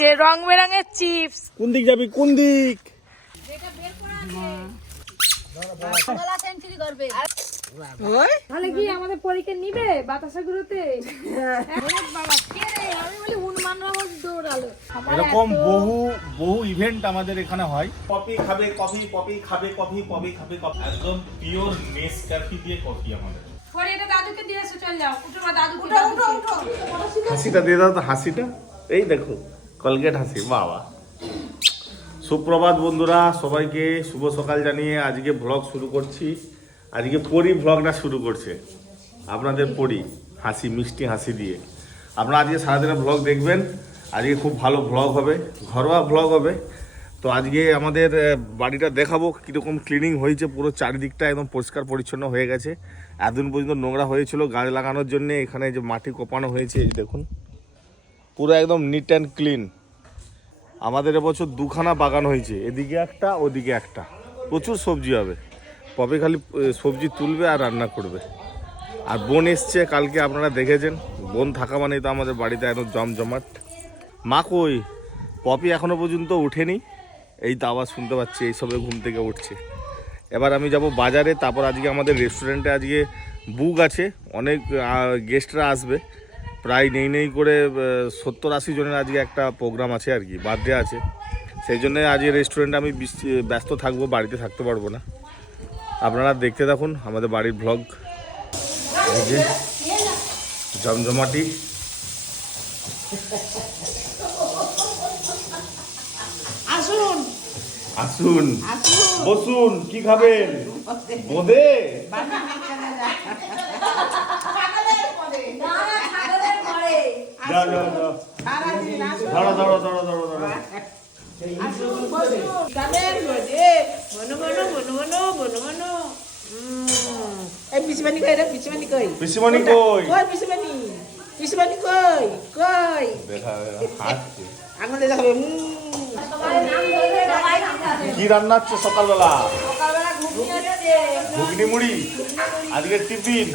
যে রং বেরঙের চিপস। কোন দিক যাবি? কোন দিক? তাহলে কি আমাদের পরীক্ষা নিবে বাতাসা গুলোতে এরকম বহু বহু ইভেন্ট আমাদের এখানে হয়। কফি খাবে কফি কফি খাবে কফি কফি খাবে কফি। একদম পিওর নেস কফি দিয়ে আমাদের হাসিটা দিয়ে দাও তো হাসিটা। এই দেখো। কলগেট হাসি বাবা সুপ্রভাত বন্ধুরা, সবাইকে শুভ সকাল জানিয়ে আজকে ব্লগ শুরু করছি। আজকে পরি ব্লগটা শুরু করছে, আপনাদের পরি, হাসি, মিষ্টি হাসি দিয়ে। আপনারা আজকে সারাদিনের ব্লগ দেখবেন, আজকে খুব ভালো ব্লগ হবে, ঘরোয়া ব্লগ হবে। তো আজকে আমাদের বাড়িটা দেখাবো, কীরকম ক্লিনিং হয়েছে, পুরো চারিদিকটা একদম পরিষ্কার পরিচ্ছন্ন হয়ে গেছে। এতদিন পর্যন্ত নোংরা হয়েছিল গাছ লাগানোর জন্য, এখানে যে মাটি কোপানো হয়েছে দেখুন। পুরো একদম নিট অ্যান্ড ক্লিন আমাদের এবছর দুখানা বাগান হয়েছে, এদিকে একটা, ওদিকে একটা। প্রচুর সবজি হবে। পপে খালি সবজি তুলবে আর রান্না করবে। আর বোন এসছে, কালকে আপনারা দেখেছেন। বোন থাকা মানেই তো আমাদের বাড়িতে একদম জমজমাট। মা কই? পপি এখনও পর্যন্ত উঠেনি এই তো আওয়াজ শুনতে পাচ্ছি, এই সবে ঘুম থেকে উঠছে। এবার আমি যাব বাজারে, তারপর আজকে আমাদের রেস্টুরেন্টে আজকে বুক আছে। অনেক গেস্টরা আসবে। প্রায় নেই নেই করে সত্তর আশি জনের আজকে একটা প্রোগ্রাম আছে আর কি বার্থডে আছে। সেই জন্য আজকে রেস্টুরেন্টে আমি ব্যস্ত থাকব বাড়িতে থাকতে পারব না। আপনারা দেখতে থাকুন আমাদের বাড়ির ব্লগ এই যে জমজমাটি। আসুন। বসুন কি খাবেন? বোঁদে যাও যাও যাও সারাদিন আসুন দাঁড়া দাঁড়া দাঁড়া দাঁড়া দাঁড়া আসুন বসুন যাবেন বোঝে বনো বনো বনো বনো বনো বনো উম, এই পিসিমানি কই রে পিসিমানি কই? পিসিমণি কই? কই পিসিমানি? পিসিমানি কই? কই? দেখা হাসছে আঙুল দিয়ে কি রান্না হচ্ছে সকালবেলা? ঘুগনি মুড়ি আজকে টিফিন।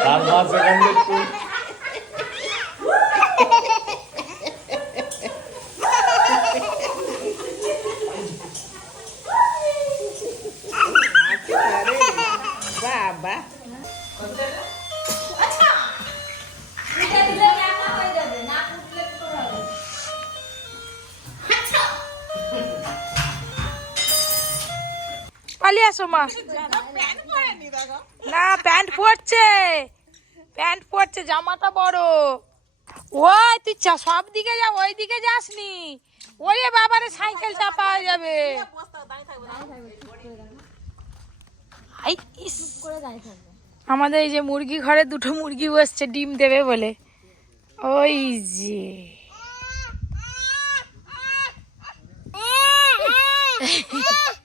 তার মা পালিয়ে আসো মা। না, প্যান্ট পরছে। প্যান্ট পরছে, জামাটা বড়। ওই, তুই সব দিকে যা, ওই দিকে যাসনি। ওরে বাবারে, সাইকেল চাপা হয়ে যাবে। আমাদের এই যে মুরগি ঘরে দুটো মুরগি বসছে, ডিম দেবে বলে। ওই যে।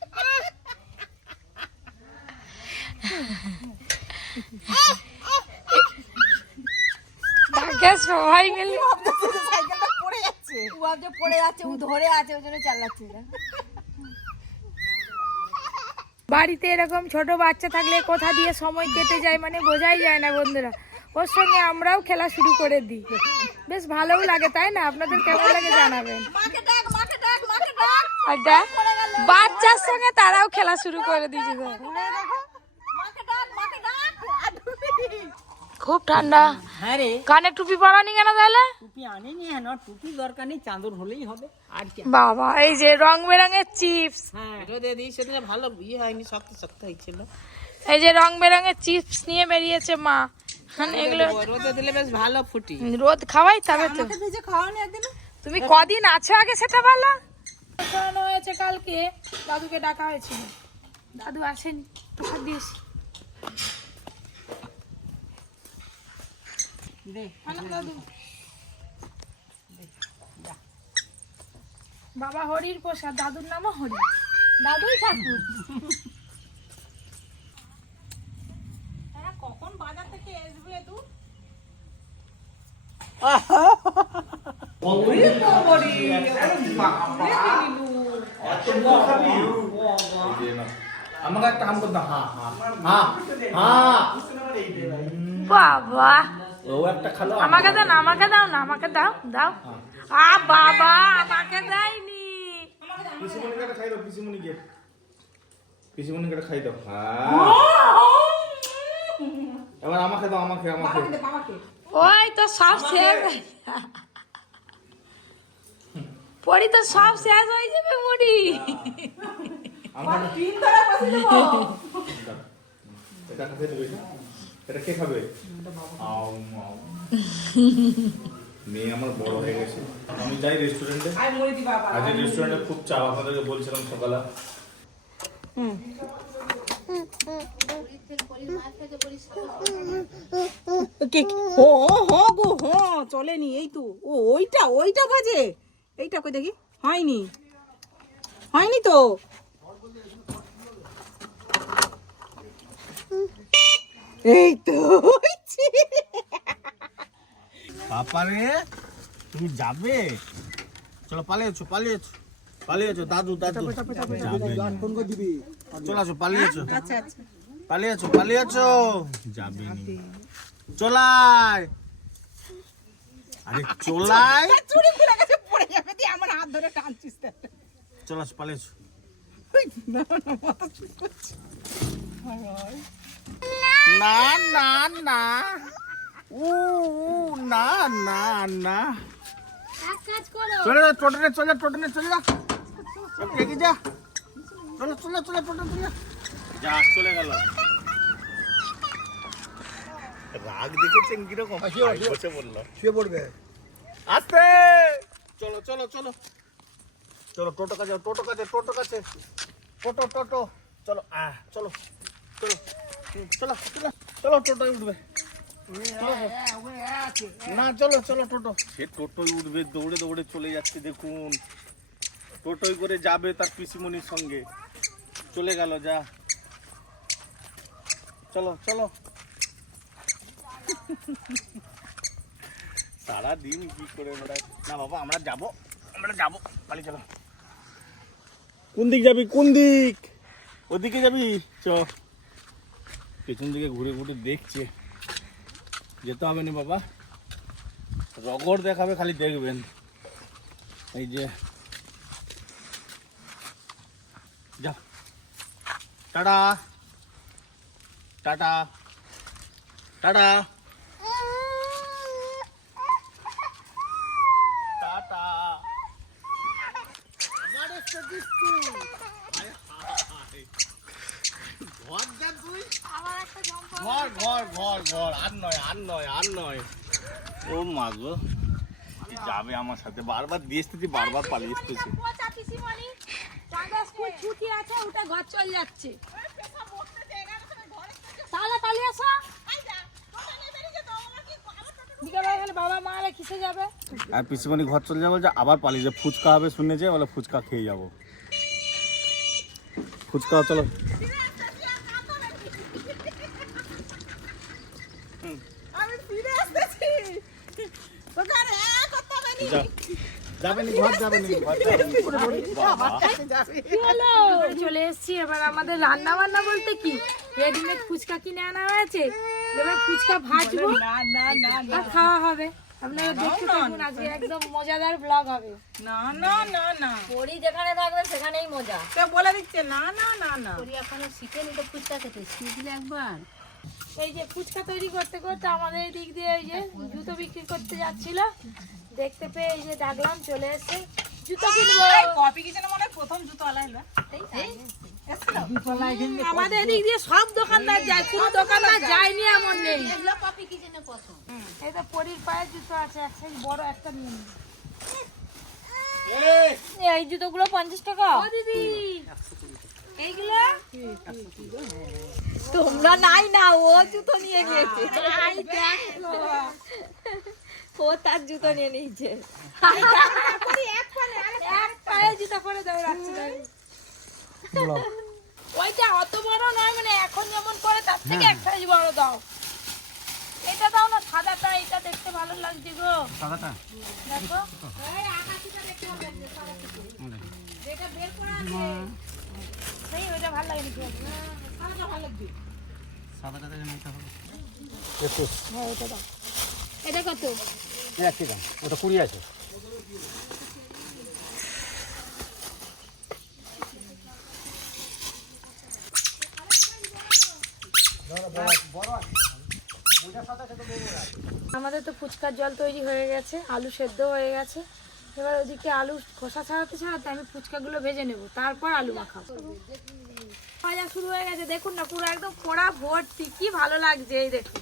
তাকে সবাই মিলে সাইকেলটা পড়ে যাচ্ছে। ও পড়ে যাচ্ছে ও ধরে আছে ওই জন্য চালাচ্ছে। না বাড়িতে এরকম ছোট বাচ্চা থাকলে কোথা দিয়ে সময় কেটে যায় মানে বোঝাই যায় না বন্ধুরা। ওর সঙ্গে আমরাও খেলা শুরু করে দিই। বেশ ভালোও লাগে তাই না? আপনাদের কেমন লাগে জানাবেন। বাচ্চার সঙ্গে তারাও খেলা শুরু করে দিয়েছে তো। মাকে ডাক মাকে ডাক আর ঢুকে দি। খুব ঠান্ডা। হ্যাঁ রে। কানে টুপি পরানি কেন তাহলে? টুপি আনিনি হ্যাঁ টুপি দরকার নেই চাদর হলেই হবে। আর কি? বাবা এই যে রং বেরঙের চিপস। হ্যাঁ রোদে দিই সেদিন ভালো ইয়ে হয়নি শক্ত শক্ত হয়েছিল। এই যে রং বেরঙের চিপস নিয়ে বেরিয়েছে মা। মানে এগুলো রোদে দিলে বেশ ভালো ফুটি। রোদ খাওয়াই তবে তো। ভেজে খাওয়ানি একদিন তুমি কদিন আছো আগে সেটা বলো? খাওয়ানো হয়েছে কালকে দাদুকে ডাকা হয়েছিল। দাদু আসেনি প্রসাদ দিয়েছি দে আনো দাদু বাবা হরির প্রসাদ দাদুর নামও হরি। দাদুই ঠাকুর। কখন বাজার থেকে আসবে তুই খাবি এই যে নাও। আমাকে একটা আম করতে হ্যাঁ হ্যাঁ হ্যাঁ বাবা। ও একটা খালো আমাকে দাও না আমাকে দাও না আমাকে দাও দাও। আ বাবা আমাকে দেয়নি। পিসিমণিকে একটা খাই দাও পিসিমণিকে। পিসিমণিকে একটা খাই দাও। হ্যাঁ। এবার আমাকে দাও আমাকে আমাকে। ওই তো সব শেষ। পরি তো সব শেষ হয়ে যাবে মুড়ি। আমাকে তিন বসে দেবো এটা খাতে দেবে এটা কে খাবে। মেয়ে আমার বড় হয়ে গেছে। আমি যাই রেস্টুরেন্টে আজ রেস্টুরেন্টে খুব চাপ আপনাদেরকে বলছিলাম সকালে। ও হো গো হো চলেনি এই তো। ও ওইটা ওইটা বাজে এইটা কই দেখি? হয়নি। হয়নি তো? এই তো। বাপারে তুমি যাবে? চলো পালিয়েছো পালিয়েছো পালিয়েছো দাদু দাদু। চলে আসো পালিয়েছো। আচ্ছা আচ্ছা। পালিয়েছো পালিয়েছো। যাবে নি। চলাই আরে চলাই চুরি খুলে গেছে পড়ে যাবে। তুই আমার হাত ধরে টানছিস তো। চলে আসো পালিয়েছো। না, না, মাথা চুরি করছে। না না না। উ উ, না না না। এক কাজ করো। চলে যা টোটনে চলে যা টোটনে চলে যা। এগিয়ে যা। চলো চলে চলে টোটনে চলে যা। চলে গেল। রাগ দেখেছেন কীরকম? বসে বলল শুয়ে পড়বে। আস্তে! চলো চলো চলো। চলো টোটো কাছে টোটো কাছে টোটো কাছে। টোটো টোটো। চলো আহ চলো চলো। চলো চলো চলো টোটোয় উঠবে। না চলো চলো টোটো। সে টোটোয় উঠবে দৌড়ে দৌড়ে চলে যাচ্ছে দেখুন। টোটোয় করে যাবে তার পিসিমণির সঙ্গে। চলে গেল যা। চলো চলো। সারা দিন কি করে বেড়ায় না বাবা আমরা যাব আমরা যাব। পালি চলো। কোন দিক যাবি? কোন দিক? ওদিকে যাবি? চ পেছন দিকে ঘুরে ঘুরে দেখছে। যেতে হবে না বাবা। রগড় দেখাবে, খালি দেখবেন। এই যে। যা। টাটা। টাটা। টাটা আমার এসেছিস তুই হায় হায়। ঘর যা তুই ঘর ঘর ঘর ঘর আর নয় আর নয় আর নয় ও মা গো। কি যাবে আমার সাথে। বারবার দিয়ে এসতেছি বারবার পালিয়ে এসতেছি পচা পিসিমণি। চাঁদা স্কুল ছুটি আছে ওটা ঘর চলে যাচ্ছে। তাহলে পালিয়ে আসো বাবা মা আরে কিসে যাবে আর পিসিমণি ঘর চলে যাব যে আবার পালিয়ে যাব। ফুচকা হবে শুনেছে বলে ফুচকা খেয়ে যাব। ফুচকা চলো আমি ফিরে আসতেছি তোকে আর এক করতে হবে নি। যা যাবে নি ঘর যাবে নি ঘর যাবে নি। বাবা যাবে কি হলো চলে। এসেছি এবার আমাদের রান্না বান্না বলতে কি? রেডিমেড ফুচকা কিনে আনা হয়েছে। এবার ফুচকা ভাজবো। না না না না। আর খাওয়া হবে। আপনারা দেখতে থাকুন আজকে একদম মজাদার ব্লগ হবে। না না না না। পরি যেখানে থাকবে সেখানেই মজা। সে বলে দিচ্ছে না না না না। পরি এখনও শিখেনি তো ফুচকা খেতে। শিখলে একবার। এই যে ফুচকা তৈরি করতে করতে আমাদের এই দিক দিয়ে এই যে জুতো বিক্রি করতে যাচ্ছিল। দেখতে পেয়ে এই যে ডাকলাম চলে এসে জুতো কিনবো কপি কিচেনে মনে হয় প্রথম জুতো আলাইলা আমাদের এদিক দিয়ে সব দোকানদার যায় কোনো দোকানদার যায়নি এমন নেই এগুলো কপি কিচেনে পছন্দ এই তো পরির পায়ের জুতো আছে এক সাইজ বড় একটা নিয়ে নিন এই জুতোগুলো পঞ্চাশ টাকা দিদি এইগুলো তোমরা নাই না ও জুতো নিয়ে দেখো ও তার জুতো নিয়ে নিয়েছে। এক পায়ে জুতো পরে দৌড়াচ্ছে। ওইটা অত বড় নয় মানে এখন যেমন করে তার থেকে এক সাইজ বড় দাও। এটা দাও না সাদাটা এটা দেখতে ভালো লাগছে গো। সাদাটা? দেখো। এই আকাশিটা দেখতে ভালো লাগছে সাদা থেকে। এটা বের করা আছে সেই ওটা ভালো লাগে সাদাটা ভালো লাগবে। হ্যাঁ এটা দাও। এটা কত? দাম ওটা কুড়ি আছে। আমাদের তো ফুচকার জল তৈরি হয়ে গেছে আলু সেদ্ধ হয়ে গেছে। এবার ওদিকে আলু খোসা ছাড়াতে ছাড়াতে আমি ফুচকাগুলো ভেজে নেব তারপর আলু মাখাবো। ভাজা শুরু হয়ে গেছে দেখুন না পুরো একদম পোড়া ভর্তি কি ভালো লাগছে এই দেখুন।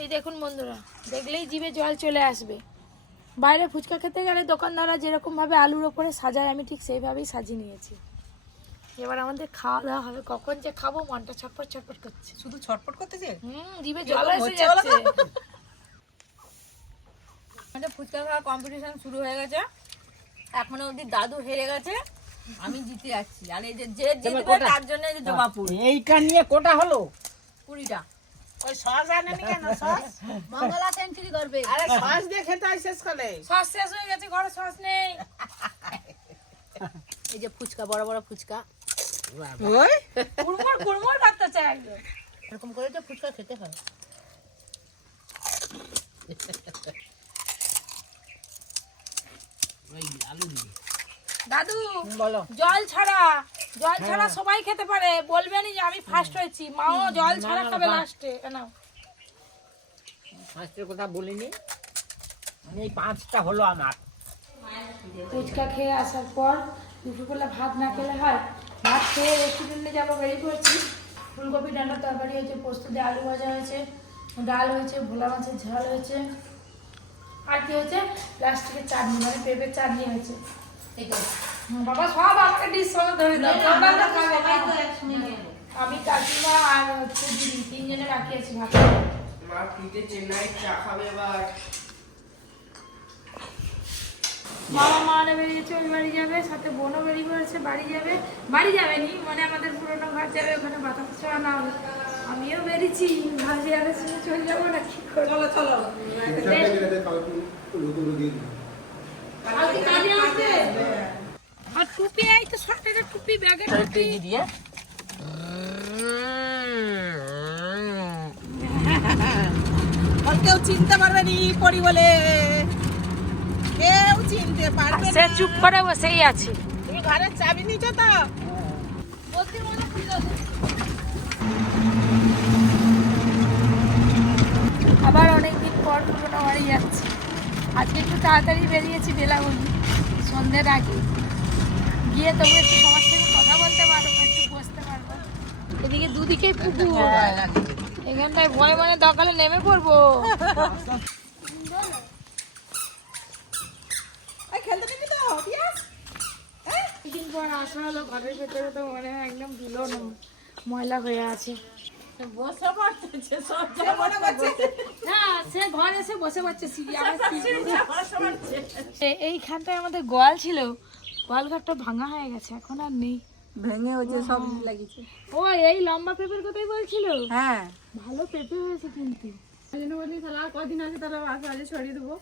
এই দেখুন বন্ধুরা দেখলেই জিভে জল চলে আসবে। বাইরে ফুচকা খেতে গেলে দোকানদাররা যেরকম ভাবে আলুর ওপরে সাজায় আমি ঠিক সেইভাবেই সাজিয়ে নিয়েছি। এবার আমাদের খাওয়া দাওয়া হবে কখন যে খাব মনটা ছটপট ছটপট করছে। শুধু ছটপট করতেছে হুম জিভে জল এসে যাচ্ছে। আমাদের ফুচকা খাওয়া কম্পিটিশন শুরু হয়ে গেছে। এখনও অবধি দাদু হেরে গেছে আমি জিতে যাচ্ছি। আর এই যে যে জিতবে তার জন্য এই যে জবাপুর এইটা নিয়ে কোটা হলো? কুড়িটা। ওই সস আনেনি কেন? সস? মঙ্গলা সেঞ্চুরি করবে। আরে সস দিয়ে খেতে শেষ করে সস শেষ হয়ে গেছে ঘরে সস নেই। এই যে ফুচকা বড় বড় ফুচকা। ওই? কুড়মুড় কুড়মুড় করতে চাই এরকম করে তো ফুচকা খেতে হয়। দাদু বলো। জল ছাড়া জল ছাড়া সবাই খেতে পারে। বলবেনই যে আমি ফার্স্ট হয়েছি। মাও জল ছাড়া খাবে লাস্টে নাও। পাঁচটার কথা বলিনি। মানে এই পাঁচটা হলো আমার। ফুচকা খেয়ে আসার পর দুপুরবেলা ভাত না খেলে হয়। ভাত খেয়ে রেস্টুরেন্টে যাব বেরিয়ে পড়ছি ফুলকপি ডাঁটার তরকারি হয়েছে পোস্ত দিয়ে আলু ভাজা হয়েছে ডাল হয়েছে ভোলা মাছের ঝাল হয়েছে। আর কি হয়েছে? প্লাস্টিকের চাটনি মানে পেঁপের চাটনি হয়েছে। হুম, বাবা সব আমাকে ধরে দাও। তো। আমি কাকিমা আর হচ্ছে দিদি তিনজনে বাকি আছি ভাত মা ফ্রিতে চেন্নাই চা খাবে এবার। বাবা মা না বেরিয়েছে ওই বাড়ি যাবে সাথে বোনও বেরিয়ে পড়েছে বাড়ি যাবে। বাড়ি যাবে নি মানে আমাদের পুরোনো ঘর যাবে ওখানে বাতাস ছড়ানো হবে আমিও বেরিয়েছি ভাজি আরের সঙ্গে চলে যাব না কি করব? চলো কালকে কাজে আসবে। আর টুপি এই তো সরকারের টুপি ব্যাগের টুপি। দিয়ে। আর কেউ চিনতে পারবে নি পরি বলে। কেউ চিনতে পারবে সে চুপ করে বসেই আছে। তুমি ঘরের চাবি নিছো তো। আবার অনেকদিন পর পুরোনো বাড়ি যাচ্ছি। আজকে একটু তাড়াতাড়ি বেরিয়েছি বেলা বেলাগুলি সন্ধ্যের আগে। গিয়ে তবু একটু সবার সঙ্গে কথা বলতে পারব একটু বসতে পারব। এদিকে দুদিকেই পুকুর। এখানটায় ভয় মানে দরকারে নেমে পড়ব। এই খেলতে নিবি তো পিয়াস দিন পর আসা হলো ঘরের ভেতরে তো মনে হয় একদম ধুলো ময়লা হয়ে আছে। বসে পড়তেছে সে ঘর এসে বসে পড়ছে এইখানটায় আমাদের গোয়াল ছিল গোয়াল ভাঙা হয়ে গেছে এখন আর নেই। ভেঙে ওই যে সব লাগিয়েছে। ও এই লম্বা পেঁপের কথাই বলছিল? হ্যাঁ। ভালো পেঁপে হয়েছে কিন্তু। কদিন আছে তাহলে আগে আগে ছড়িয়ে দেবো।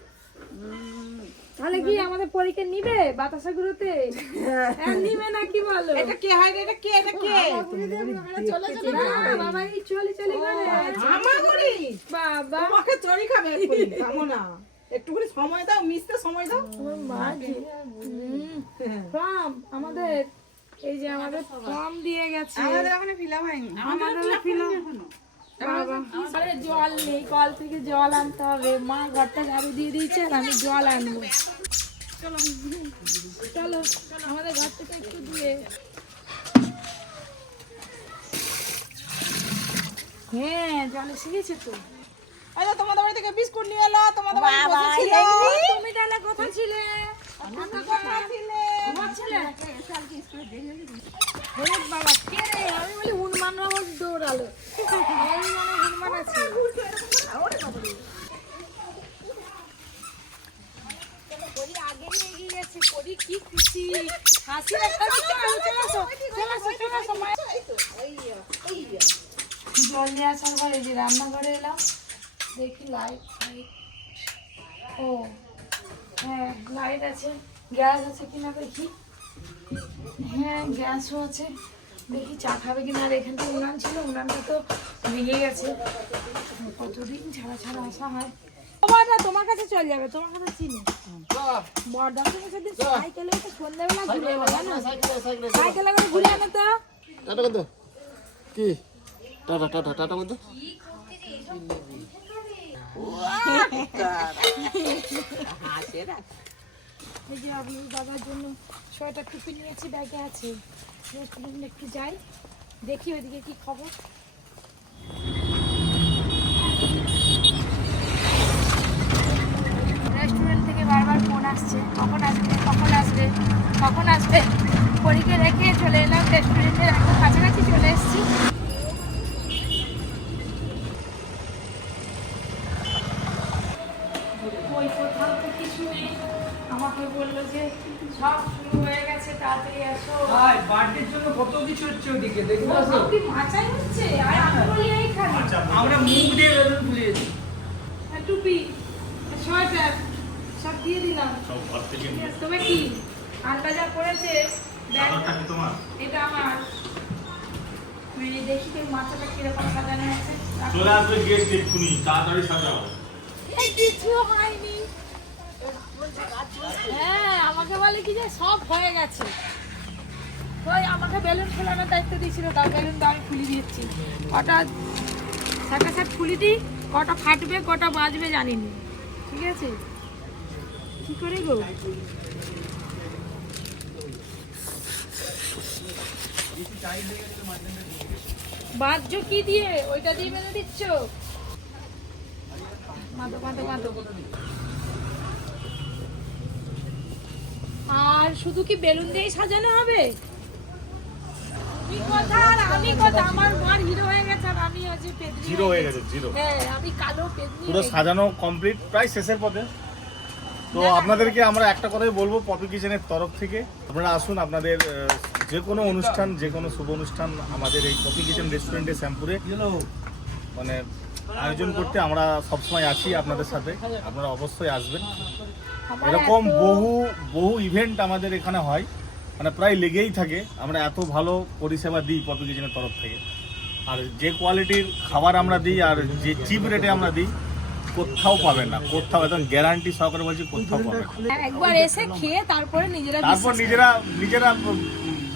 তাহলে কি আমাদের পরীক্ষা নিবে বাতাসা গুলোতে হ্যাঁ, নিবে না কি বলো? এটা কে হয় রে? এটা কে? এটা কে? না, বাবা এই চলে চলে আমাগুড়ি বাবা। তোমাকে চড়ি খাবে না। একটুখানি সময় দাও মিশতে সময় দাও। ফর্ম আমাদের এই যে আমাদের ফর্ম দিয়ে গেছে। আমাদের এখনও ফিলাপ হয়নি। আমাদের ফিলাম বাবা আরে জল নেই কল থেকে জল আনতে হবে। মা ঘরটা ঝাড়ু দিয়ে দিয়েছে আর আমি জল আনব। চলো। চলো আমাদের ঘর থেকে একটু দূরে হ্যাঁ জল এসে গেছে তো। আচ্ছা তোমাদের বাড়ি থেকে বিস্কুট নিয়ে এলো তোমাদের বাড়ি বসেছিল তুমি তাহলে কোথায় ছিলে ঘুমাচ্ছিলে? ওরে বাবা, আমি বলি দৌড়ালো এই মানে হনুমান আছে এগিয়ে গেছে পরি কি খুশি হাসি জল দিয়ে আসার পরে যে রান্নাঘরে এলাম দেখি লাইট ফাইট ও হ্যাঁ লাইট আছে গ্যাস আছে কিনা দেখি। হ্যাঁ গ্যাসও আছে। দেখি চা খাবে কিনা। আর এখানটা উনান ছিল উনানটা তো ভেঙে গেছে। কতদিন ছাড়া ছাড়া আসা হয়? তোমারটা তোমার কাছে চলে যাবে তোমার কাছে চিনি। দিন সাইকেলে তো সন্ধ্যাবেলা ঘুরে এলো জানো সাইকেলে করে ঘুরে আনো তো। টাটা কত কি? টাটা টাটা টাটা কত এই যে আবুল বাবার জন্য সোয়েটার টুপি নিয়েছি ব্যাগে আছে একটু যাই দেখি ওইদিকে কি খবর রেস্টুরেন্ট থেকে বারবার ফোন আসছে। কখন আসবে? কখন আসবে? কখন আসবে? পরীকে রেখে চলে এলাম রেস্টুরেন্টের একদম কাছাকাছি চলে এসেছি ওই কোথাও তো কিছু নেই আমাকে বলল যে সব শুরু হয়ে গেছে তাড়াতাড়ি আসো ভাই বার্থডের জন্য কত কিছু হচ্ছে ওদিকে পাচ্ছ? সব কি মাচাই হচ্ছে আর আমি বলি এইখানে আমরা মুখ দিয়ে বেলুন ফুলিয়েছি টুপি সোয়েটার সব দিয়ে দিলাম। সব ঘর থেকে তবে কি? আনটা যা করেছে তোমার? এটা আমার। মানে দেখি তোর মাথাটা কীরকম সাজানো আছে। চলে আসবে গেস্ট এক্ষুনি তাড়াতাড়ি সাজাও। এই কিছু হয়নি। হ্যাঁ আমাকে বলে কি যে সব হয়ে গেছে। ওই আমাকে বেলুন ফোলানোর দায়িত্ব দিয়েছিল, তাও বেলুন তো আমি খুলে দিচ্ছি কটা সাটা সাট খুলি দিই কটা ফাটবে, কটা বাজবে জানিনি। ঠিক আছে? কি করে গো? বাঁধছো কি দিয়ে? ওইটা দিয়ে বেঁধে দিচ্ছ? মাতো মাতো মাতো আর শুধু কি বেলুন দিয়েই সাজানো হবে? আমি কথা আমার হিরো হয়ে গেছে আর আমি আজ পেদনি জিরো হয়ে গেছে। জিরো। হ্যাঁ আমি কালো পেদনি পুরো সাজানো কমপ্লিট প্রায় শেষের পথে। তো আপনাদেরকে আমরা একটা কথাই বলব পপি কিচেনের তরফ থেকে। আপনারা আসুন আপনাদের যে কোনো অনুষ্ঠান যে কোনো শুভ অনুষ্ঠান আমাদের এই পপি কিচেন রেস্টুরেন্টে শ্যামপুরে। মানে আয়োজন করতে আমরা সবসময় আছি আপনাদের সাথে। আপনারা অবশ্যই আসবেন। এরকম বহু বহু ইভেন্ট আমাদের এখানে হয়। মানে প্রায় লেগেই থাকে। আমরা এত ভালো পরিষেবা দিই পপি কিচেনের তরফ থেকে। আর যে কোয়ালিটির খাবার আমরা দিই আর যে চিপ রেটে আমরা দিই কোথাও পাবেন না। কোথাও একদম গ্যারান্টি সহকারে বলছি কোথাও পাবেন একবার এসে খেয়ে তারপরে নিজেরা তারপর নিজেরা নিজেরা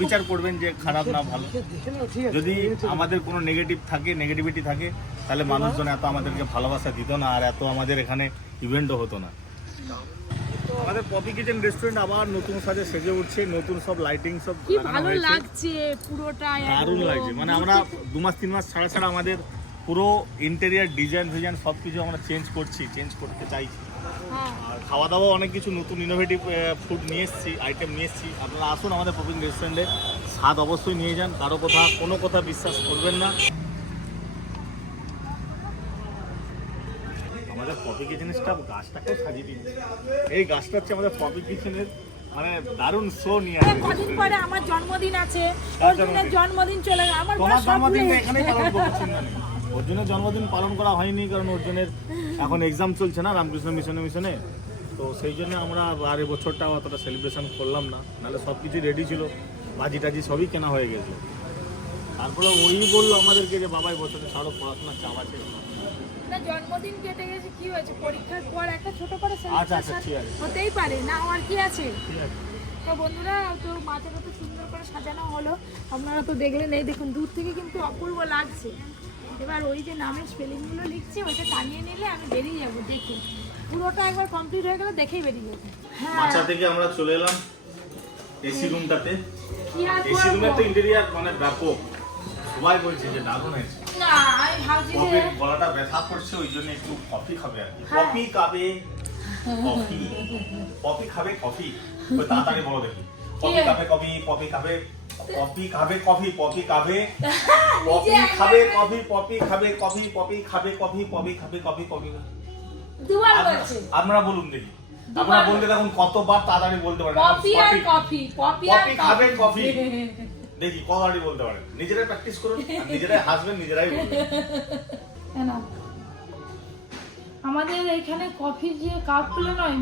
বিচার করবেন যে খারাপ না ভালো। যদি আমাদের কোনো নেগেটিভ থাকে নেগেটিভিটি থাকে তাহলে মানুষজন এত আমাদেরকে ভালোবাসা দিত না আর এত আমাদের এখানে ইভেন্টও হতো না। আমাদের পপি কিচেন রেস্টুরেন্ট আবার নতুন সাজে সেজে উঠছে নতুন সব লাইটিং সব কি ভালো লাগছে পুরোটা দারুণ। লাগছে। মানে আমরা দু মাস তিন মাস ছাড়া ছাড়া আমাদের পুরো ইন্টেরিয়ার ডিজাইন ফিজাইন সব কিছু আমরা চেঞ্জ করছি চেঞ্জ করতে চাইছি। হ্যাঁ। আর খাওয়া দাওয়া অনেক কিছু নতুন ইনোভেটিভ ফুড নিয়ে এসেছি আইটেম নিয়ে এসেছি। আপনারা আসুন আমাদের পপিং রেস্টুরেন্টে স্বাদ অবশ্যই নিয়ে যান কারও কথা কোনো কথা বিশ্বাস করবেন না। আমাদের পপি কিচেনের স্টাফ গাছটাকেও সাজিয়ে দিয়েছে। এই গাছটা হচ্ছে আমাদের পপি কিচেনের মানে দারুণ শো নিয়ে আসবে। কদিন পরে আমার জন্মদিন আছে। অর্জুনের জন্মদিন। চলে গেল। আমার তোমার বয়স জন্মদিন ভুলে এখানেই পালন নেই। অর্জুনের জন্মদিন পালন করা হয়নি কারণ অর্জুনের এখন এক্সাম চলছে না রামকৃষ্ণ মিশনে মিশনে তো সেই জন্য আমরা আর এই বছরটা অতটা সেলিব্রেশন করলাম না। নাহলে সব কিছু রেডি ছিল। বাজি টাজি সবই কেনা হয়ে গেছে। তারপরে ওই বলল আমাদেরকে যে বাবা এই বছরে ছাড়ো পড়াশোনার চাপ আছে। না জন্মদিন কেটে গেছে কি হয়েছে? পরীক্ষার পর একটা ছোট করে আচ্ছা, আচ্ছা। হতেই পারে না আর কি আছে? তো বন্ধুরা তো মাথাটা তো সুন্দর করে সাজানো হলো। আপনারা তো দেখলেন এই দেখুন দূর থেকে কিন্তু অপূর্ব লাগছে। এবার ওই যে নামের স্পেলিংগুলো লিখছি ওইটা টানিয়ে নিলে আমি বেরিয়ে যাব দেখে। পুরোটা একবার কমপ্লিট হয়ে গেলে দেখেই বেরিয়ে যাব। হ্যাঁ। থেকে আমরা চলে এলাম এসি রুমটাতে এসি রুমের তো ইন্টেরিয়ার মানে ব্যাপক। সবাই বলছে যে দারুণ হয়েছে। ভাবছি গলাটা ব্যথা করছে ওই জন্য একটু কফি খাবে আর হ্যাঁ। কফি খাবে কফি। কফি খাবে কফি। ওই তাড়াতাড়ি বলো দেখি। কফি খাবে কফি কফি খাবে কফি খাবে কফি কফি খাবে। কফি খাবে কফি কফি খাবে কফি কফি খাবে কফি কফি খাবে। কফি কফি আপনারা- বলুন দেখি। আপনারা বলতে দেখুন কতবার তাড়াতাড়ি বলতে এখন কফি আর কফি কফি খাবে কফি। দেখি কতবারই বলতে পারেন। নিজেরাই প্র্যাকটিস করুন নিজেরাই হাসবেন নিজেরাই বলবেন। কেন? আমাদের এখানে কফির যে কাপগুলো নয়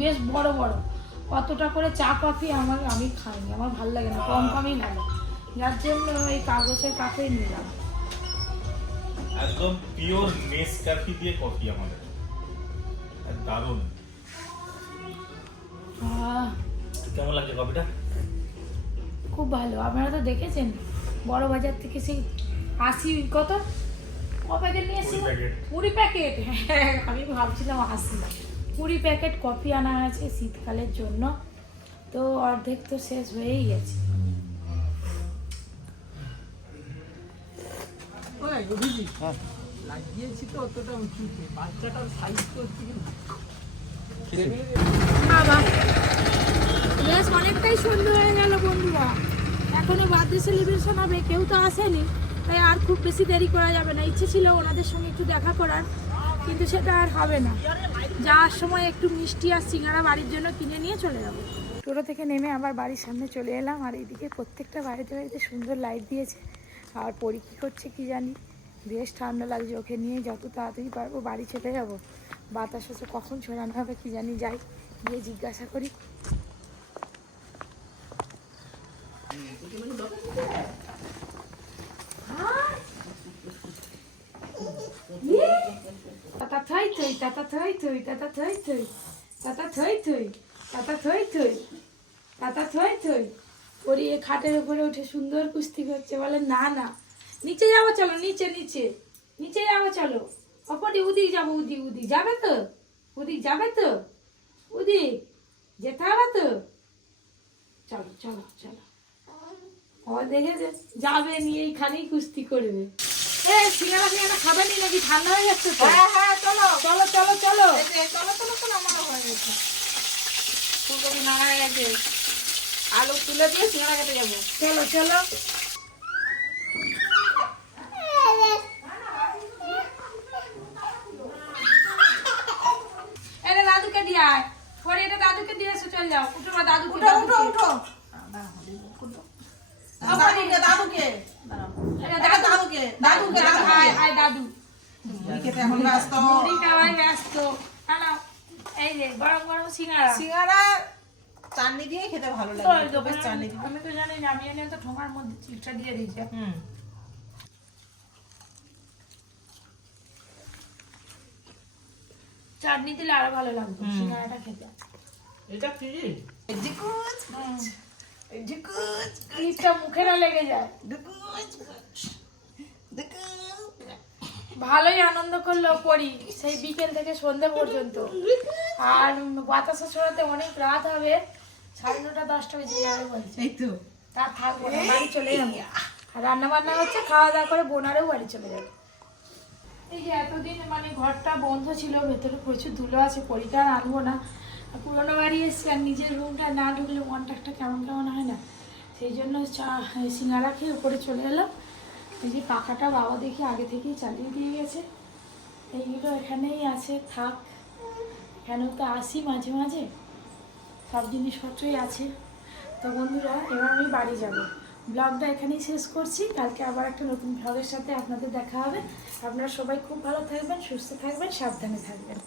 বেশ বড় বড়। কতটা করে চা কফি আমার আমি খাইনি আমার ভালো লাগে না কম কমই লাগে। যার জন্য এই কাগজের কাপে নিলাম। একদম পিওর নেস কফি দিয়ে কফি আমাদের। দারুণ। কেমন লাগছে কফিটা খুব ভালো। আপনারা তো দেখেছেন বড় বাজার থেকে সেই আশি কত? ক প্যাকেট নিয়ে এসেছিল কুড়ি প্যাকেট। হ্যাঁ আমি ভাবছিলাম আশি। কুড়ি প্যাকেট কফি আনা আছে শীতকালের জন্য। তো অর্ধেক তো শেষ হয়েই গেছে। লাগিয়েছি তো অতটা উঁচুতে। বাচ্চাটার সাইজ তো বাবা বেশ অনেকটাই সন্ধ্যে হয়ে গেল বন্ধুরা। এখনও বার্থডে সেলিব্রেশন হবে, কেউ তো আসেনি। তাই আর খুব বেশি দেরি করা যাবে না। ইচ্ছে ছিল ওনাদের সঙ্গে একটু দেখা করার, কিন্তু সেটা আর হবে না। যাওয়ার সময় একটু মিষ্টি আর সিঙ্গারা বাড়ির জন্য কিনে নিয়ে চলে যাব। টোটো থেকে নেমে আবার বাড়ির সামনে চলে এলাম, আর এইদিকে প্রত্যেকটা বাড়িতে বাড়িতে সুন্দর লাইট দিয়েছে। আর পরি কী করছে কি জানি? বেশ ঠান্ডা লাগছে, ওকে নিয়ে যত তাড়াতাড়ি পারব বাড়ি চলে যাব। বাতাস হচ্ছে কখন ছড়ানো হবে কি জানি, যাই গিয়ে জিজ্ঞাসা করি। তাতা থই থই তাতা থই থই তাতা থই থই তাতা থই থই তাতা থই থই তাতা থই থই এ খাটের উপরে উঠে সুন্দর কুস্তি করছে বলে না না নিচে যাব চলো নিচে নিচে নিচে যাব চলো অপরে উদিক যাব উদিক উদিক যাবে তো উদিক যাবে তো উদিক যেতে হবে তো চলো চলো চলো দেখেছে যাবে নিয়ে এইখানেই কুস্তি করবে এ সিঙ্গারা সিঙ্গারা খাবে নি নাকি? ঠান্ডা হয়ে যাচ্ছে তো। হ্যাঁ হ্যাঁ চলো। চলো চলো চলো। চলো চলো হয়ে গেছে। ফুলকপি নাড়া হয়ে গেছে। আলু তুলে দিয়ে সিঙ্গারা কেটে যাব চলো চলো। এটা দাদুকে দিয়ে আয়। পরে এটা দাদুকে দিয়ে এসে চল যাও। উঠো বা দাদুকে উঠো উঠো উঠো। দাদুকে দাদুকে। এটা এটা দাদুকে দাদুকে দাদু দাদুকে আয় আয় দাদু। খেতে এখন ব্যস্ত। মুড়ি খাওয়াই ব্যস্ত। না না এই যে গরম গরম সিঙ্গারা। সিঙ্গারা চাটনি দিয়ে খেতে ভালো লাগে। চাটনি আমি তো জানি আমি এনে তো ঠোঙার মধ্যে চিপসটা দিয়ে দিয়েছে হুম। চাটনি দিলে আরও ভালো লাগতো সিঙ্গারাটা খেতে। এটা কি? ঝিকুচ ঝিকুচ মুখে না লেগে যায়। ভালোই আনন্দ করল পরি সেই বিকেল থেকে সন্ধে পর্যন্ত। আর বাতাসা ছড়াতে অনেক রাত হবে সাড়ে নটা দশটা বেজে যাবে বলছে। এই তো। তা থাকব না বাড়ি চলে যাব। আর রান্না বান্না হচ্ছে খাওয়া দাওয়া করে বোনারেও বাড়ি চলে যাবে। এই যে এতদিন মানে ঘরটা বন্ধ ছিল ভেতরে প্রচুর ধুলো আছে পরিটা আর আনব না। পুরোনো বাড়ি এসছি আর নিজের রুমটা না ঢুকলে মনটা একটা কেমন কেমন হয় না। সেই জন্য চা, সিঙ্গারা খেয়ে উপরে চলে এলাম। এই যে পাখাটা বাবা দেখি আগে থেকেই চালিয়ে দিয়ে গেছে। এইগুলো এখানেই আছে, থাক। এখানেও তো আসি মাঝে মাঝে। সব জিনিসপত্রই আছে। তো বন্ধুরা, এবার আমি বাড়ি যাব। ব্লগটা এখানেই শেষ করছি। কালকে আবার একটা নতুন ব্লগের সাথে আপনাদের দেখা হবে। আপনারা সবাই খুব ভালো থাকবেন, সুস্থ থাকবেন, সাবধানে থাকবেন।